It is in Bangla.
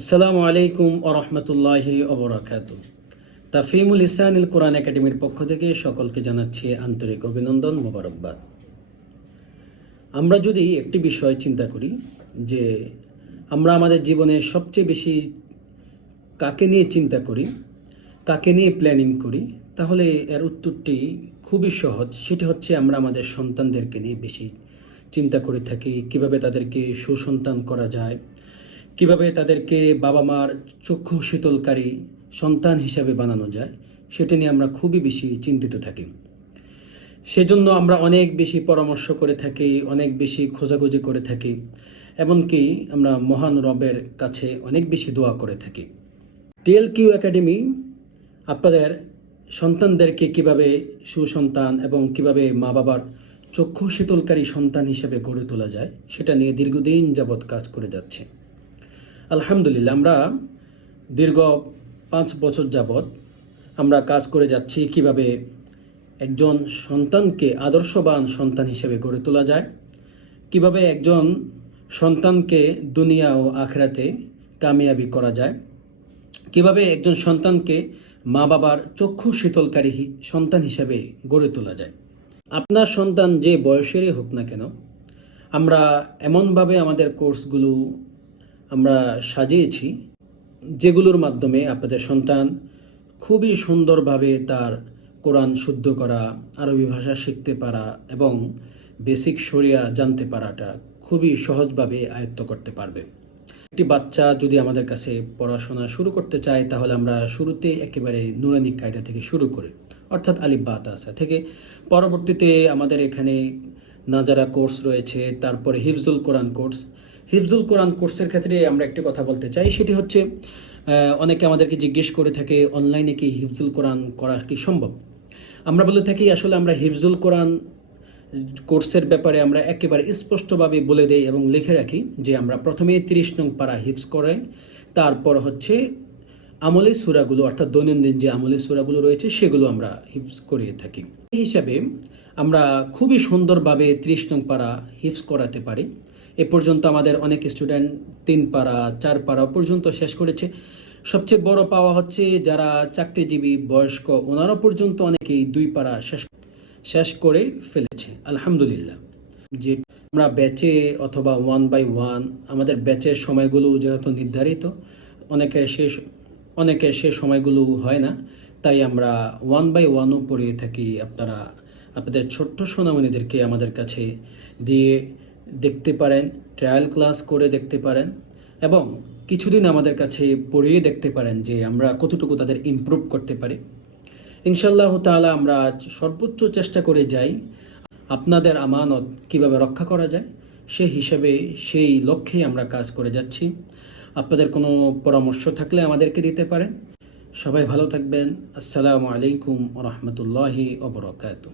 আসসালামু আলাইকুম আরহামতুল্লাহি অবরাকাত তাফিমুল ইসানিল কোরআন একাডেমির পক্ষ থেকে সকলকে জানাচ্ছি আন্তরিক অভিনন্দন মোবারকবাদ। আমরা যদি একটি বিষয় চিন্তা করি, যে আমরা আমাদের জীবনে সবচেয়ে বেশি কাকে নিয়ে চিন্তা করি, কাকে নিয়ে প্ল্যানিং করি, তাহলে এর উত্তরটি খুবই সহজ। সেটি হচ্ছে আমরা আমাদের সন্তানদেরকে নিয়ে বেশি চিন্তা করে থাকি, কীভাবে তাদেরকে সুসন্তান করা যায় কীভাবে তাদেরকে বাবা মার চক্ষু শীতলকারী সন্তান হিসাবে বানানো যায়, সেটা নিয়ে আমরা খুবই বেশি চিন্তিত থাকি। সেজন্য আমরা অনেক বেশি পরামর্শ করে থাকি, অনেক বেশি খোঁজাখুঁজি করে থাকি, এমনকি আমরা মহান রবের কাছে অনেক বেশি দোয়া করে থাকি। টিএল কিউ একাডেমি আপনাদের সন্তানদেরকে কীভাবে সুসন্তান এবং কীভাবে মা বাবার চক্ষু শীতলকারী সন্তান হিসেবে গড়ে তোলা যায়, সেটা নিয়ে দীর্ঘদিন যাবৎ কাজ করে যাচ্ছে। আলহামদুলিল্লাহ, আমরা দীর্ঘ পাঁচ বছর যাবৎ আমরা কাজ করে যাচ্ছি কীভাবে একজন সন্তানকে আদর্শবান সন্তান হিসেবে গড়ে তোলা যায়, কীভাবে একজন সন্তানকে দুনিয়া ও আখরাতে কামিয়াবি করা যায়, কীভাবে একজন সন্তানকে মা বাবার চক্ষু শীতলকারী সন্তান হিসেবে গড়ে তোলা যায়। আপনার সন্তান যে বয়সেরই হোক না কেন, আমরা এমনভাবে আমাদের কোর্সগুলো আমরা সাজিয়েছি, যেগুলোর মাধ্যমে আপনাদের সন্তান খুবই সুন্দরভাবে তার কোরআন শুদ্ধ করা, আরবি ভাষা শিখতে পারা এবং বেসিক শরিয়া জানতে পারাটা খুবই সহজভাবে আয়ত্ত করতে পারবে। একটি বাচ্চা যদি আমাদের কাছে পড়াশোনা শুরু করতে চায়, তাহলে আমরা শুরুতে একেবারে নুরানি কায়দা থেকে শুরু করি, অর্থাৎ আলিফ বা তাসা থেকে। পরবর্তীতে আমাদের এখানে নাজারা কোর্স রয়েছে, তারপরে হিফজুল কোরআন কোর্স হিফজুল কোরআন কোর্সের ক্ষেত্রে আমরা একটি কথা বলতে চাই, সেটি হচ্ছে অনেকে আমাদেরকে জিজ্ঞেস করে থাকে, অনলাইনে কি হিফজুল কোরআন করা কি সম্ভব? আমরা বলে থাকি, আসলে আমরা হিফজুল কোরআন কোর্সের ব্যাপারে আমরা একেবারে স্পষ্টভাবে বলে দেই এবং লিখে রাখি যে আমরা প্রথমে তিরিশ নং পারা হিফজ করাই, তারপর হচ্ছে আমলের সুরাগুলো, অর্থাৎ দৈনন্দিন যে আমলের সুরাগুলো রয়েছে, সেগুলো আমরা হিফজ করিয়ে থাকি। এই হিসাবে আমরা খুবই সুন্দরভাবে ত্রিশ নং পারা হিফজ করাতে পারি। এ পর্যন্ত আমাদের অনেক স্টুডেন্ট তিন পাড়া, চার পাড়া পর্যন্ত শেষ করেছে। সবচেয়ে বড় পাওয়া হচ্ছে যারা চাকরিজীবী, বয়স্ক, ওনারা পর্যন্ত অনেকেই দুই পাড়া শেষ শেষ করে ফেলেছে, আলহামদুলিল্লাহ। যে আমরা ব্যাচে অথবা ওয়ান বাই ওয়ান আমাদের ব্যাচের সময়গুলো যেহেতু নির্ধারিত, অনেকে শেষ, অনেকে সে সময়গুলো হয় না, তাই আমরা ওয়ান বাই ওয়ানও পড়িয়ে থাকি। আপনারা, আপনাদের ছোট্ট সোনামণিদেরকে আমাদের কাছে দিয়ে দেখতে পারেন ট্রায়াল ক্লাস করে দেখতে পারেন এবং কিছুদিন আমাদের কাছে পড়িয়ে দেখতে পারেন যে আমরা কতটুকু তাদের ইমপ্রুভ করতে পারি। ইনশাল্লাহ তাআলা আমরা সর্বোচ্চ চেষ্টা করে যাই আপনাদের আমানত কীভাবে রক্ষা করা যায় সেই হিসাবে সেই লক্ষ্যেই আমরা কাজ করে যাচ্ছি। আপনাদের কোনো পরামর্শ থাকলে আমাদেরকে দিতে পারেন। সবাই ভালো থাকবেন। আসসালামু আলাইকুম রহমতুল্লাহি ওবরাকাতু